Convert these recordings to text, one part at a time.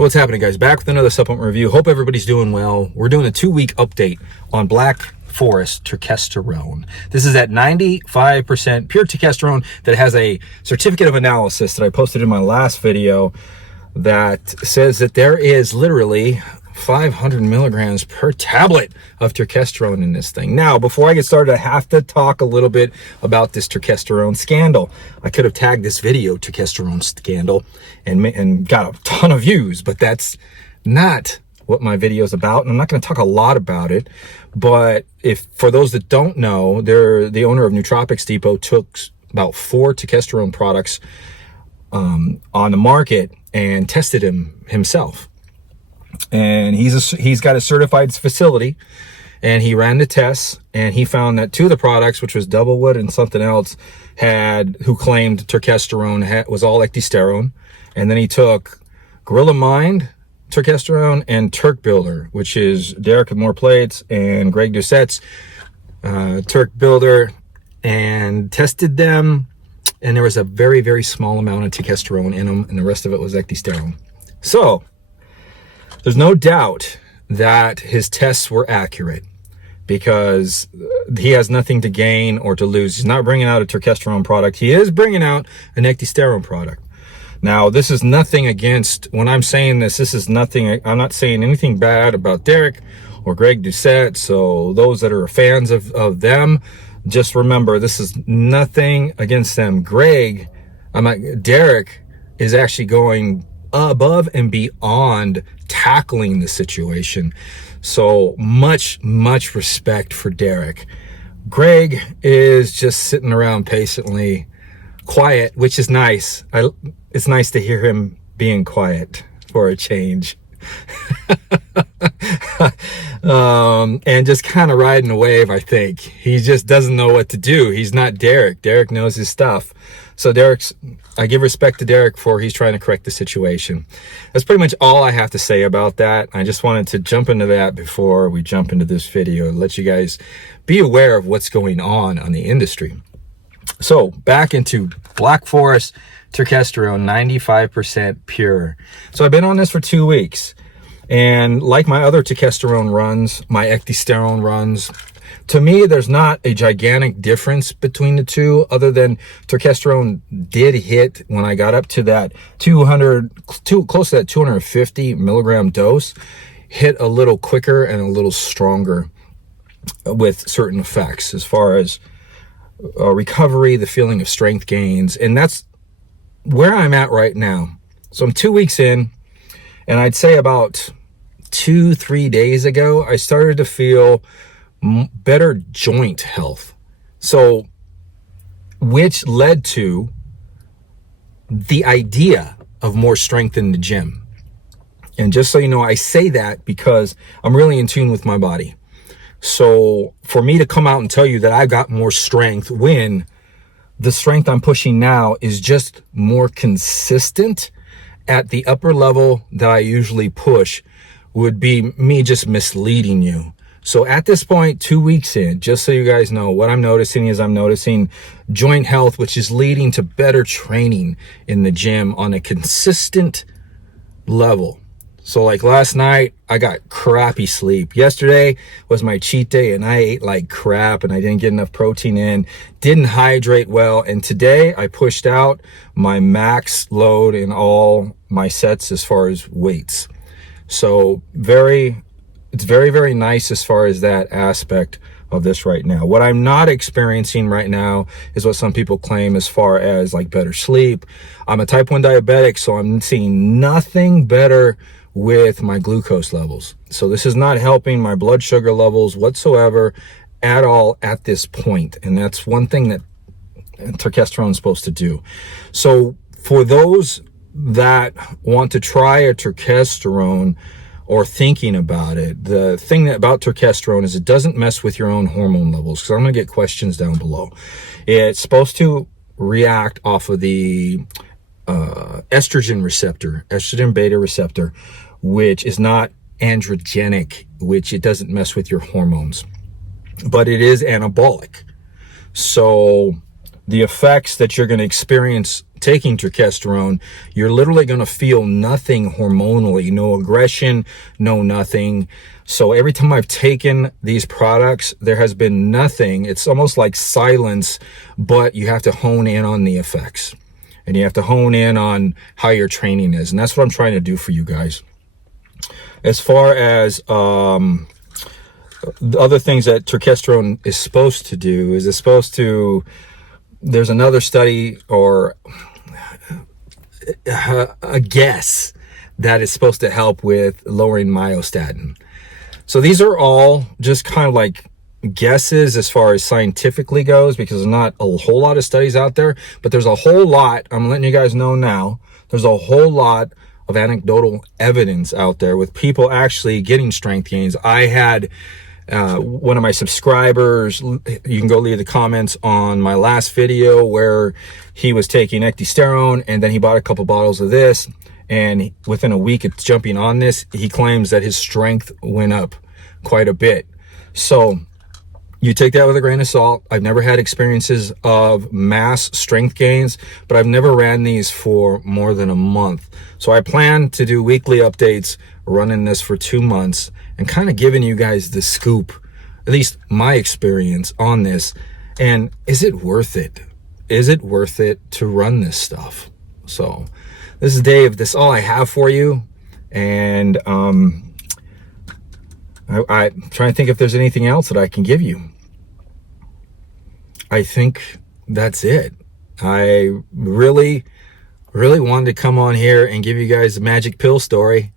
So what's happening, guys? Back with another supplement review. Hope everybody's doing well. We're doing a 2-week update on Black Forest Turkesterone. This is at 95% pure turkesterone that has a certificate of analysis that I posted in my last video that says that there is literally 500 milligrams per tablet of turkesterone in this thing. Now, before I get started, I have to talk a little bit about this turkesterone scandal. I could have tagged this video turkesterone scandal and got a ton of views, but that's not what my video is about, and I'm not going to talk a lot about it. But if for those that don't know, the owner of Nootropics Depot took about 4 turkesterone products on the market and tested himself. And he's got a certified facility, and he ran the tests, and he found that 2 of the products, which was Doublewood and something else, who claimed turkesterone was all ecdysterone. And then he took Gorilla Mind turkesterone and Turk Builder, which is Derek with More Plates and Greg Doucette's Turk Builder, and tested them, and there was a very, very small amount of turkesterone in them, and the rest of it was ecdysterone. So there's no doubt that his tests were accurate, because he has nothing to gain or to lose. He's not bringing out a turkesterone product. He is bringing out an ecdysterone product. Now, this is nothing against, when I'm saying this is nothing, I'm not saying anything bad about Derek or Greg Doucette. So those that are fans of them, just remember, this is nothing against them. Derek is actually going above and beyond tackling the situation. So much respect for Derek. Greg is just sitting around patiently quiet, which is nice. It's nice to hear him being quiet for a change. And just kind of riding a wave, I think. He just doesn't know what to do. He's not Derek. Derek knows his stuff. So I give respect to Derek for he's trying to correct the situation. That's pretty much all I have to say about that. I just wanted to jump into that before we jump into this video and let you guys be aware of what's going on the industry. So back into Black Forest Turkesterone, 95% pure. So I've been on this for 2 weeks. And like my other turkesterone runs, my ecdysterone runs, to me, there's not a gigantic difference between the two, other than turkesterone did hit when I got up to that close to that 250 milligram dose, hit a little quicker and a little stronger with certain effects as far as recovery, the feeling of strength gains. And that's where I'm at right now. So I'm 2 weeks in, and I'd say about 2-3 days ago, I started to feel better joint health. So, which led to the idea of more strength in the gym. And just so you know, I say that because I'm really in tune with my body. So for me to come out and tell you that I got more strength when the strength I'm pushing now is just more consistent at the upper level that I usually push would be me just misleading you. So at this point, 2 weeks in, just so you guys know, what I'm noticing is I'm noticing joint health, which is leading to better training in the gym on a consistent level. So like last night, I got crappy sleep. Yesterday was my cheat day, and I ate like crap, and I didn't get enough protein in, didn't hydrate well. And today I pushed out my max load in all my sets as far as weights. So it's very, very nice as far as that aspect of this right now. What I'm not experiencing right now is what some people claim as far as like better sleep. I'm a type 1 diabetic, so I'm seeing nothing better with my glucose levels. So this is not helping my blood sugar levels whatsoever at all at this point. And that's one thing that turkesterone is supposed to do. So for those that want to try a turkesterone or thinking about it, the thing about turkesterone is it doesn't mess with your own hormone levels, because I'm going to get questions down below. It's supposed to react off of the estrogen receptor, estrogen beta receptor, which is not androgenic, which it doesn't mess with your hormones, but it is anabolic. So the effects that you're going to experience taking turkesterone, you're literally going to feel nothing hormonally, no aggression, no nothing. So every time I've taken these products, there has been nothing. It's almost like silence, but you have to hone in on the effects, and you have to hone in on how your training is. And that's what I'm trying to do for you guys. As far as the other things that turkesterone is supposed to do, is it's supposed to, there's another study or a guess that is supposed to help with lowering myostatin. So these are all just kind of like guesses as far as scientifically goes, because there's not a whole lot of studies out there, but there's a whole lot, I'm letting you guys know now, there's a whole lot of anecdotal evidence out there with people actually getting strength gains. I had one of my subscribers, you can go leave the comments on my last video, where he was taking ecdysterone and then he bought a couple bottles of this, and within a week of jumping on this, he claims that his strength went up quite a bit. So you take that with a grain of salt. I've never had experiences of mass strength gains, but I've never ran these for more than a month. So I plan to do weekly updates, running this for 2 months, and kind of giving you guys the scoop, at least my experience on this. And is it worth it? Is it worth it to run this stuff? So this is Dave. This is all I have for you. And I'm trying to think if there's anything else that I can give you. I think that's it. I really wanted to come on here and give you guys the magic pill story,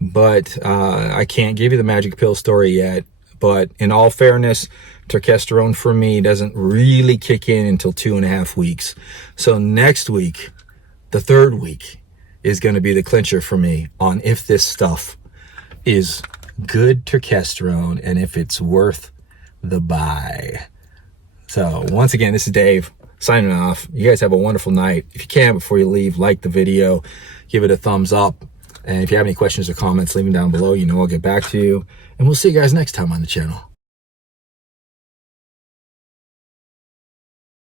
but I can't give you the magic pill story yet. But in all fairness, turkesterone for me doesn't really kick in until 2.5 weeks. So next week, the 3rd week, is going to be the clincher for me on if this stuff is good turkesterone and if it's worth the buy. So once again, this is Dave signing off. You guys have a wonderful night. If you can, before you leave, like the video, give it a thumbs up. And if you have any questions or comments, leave them down below. You know I'll get back to you. And we'll see you guys next time on the channel.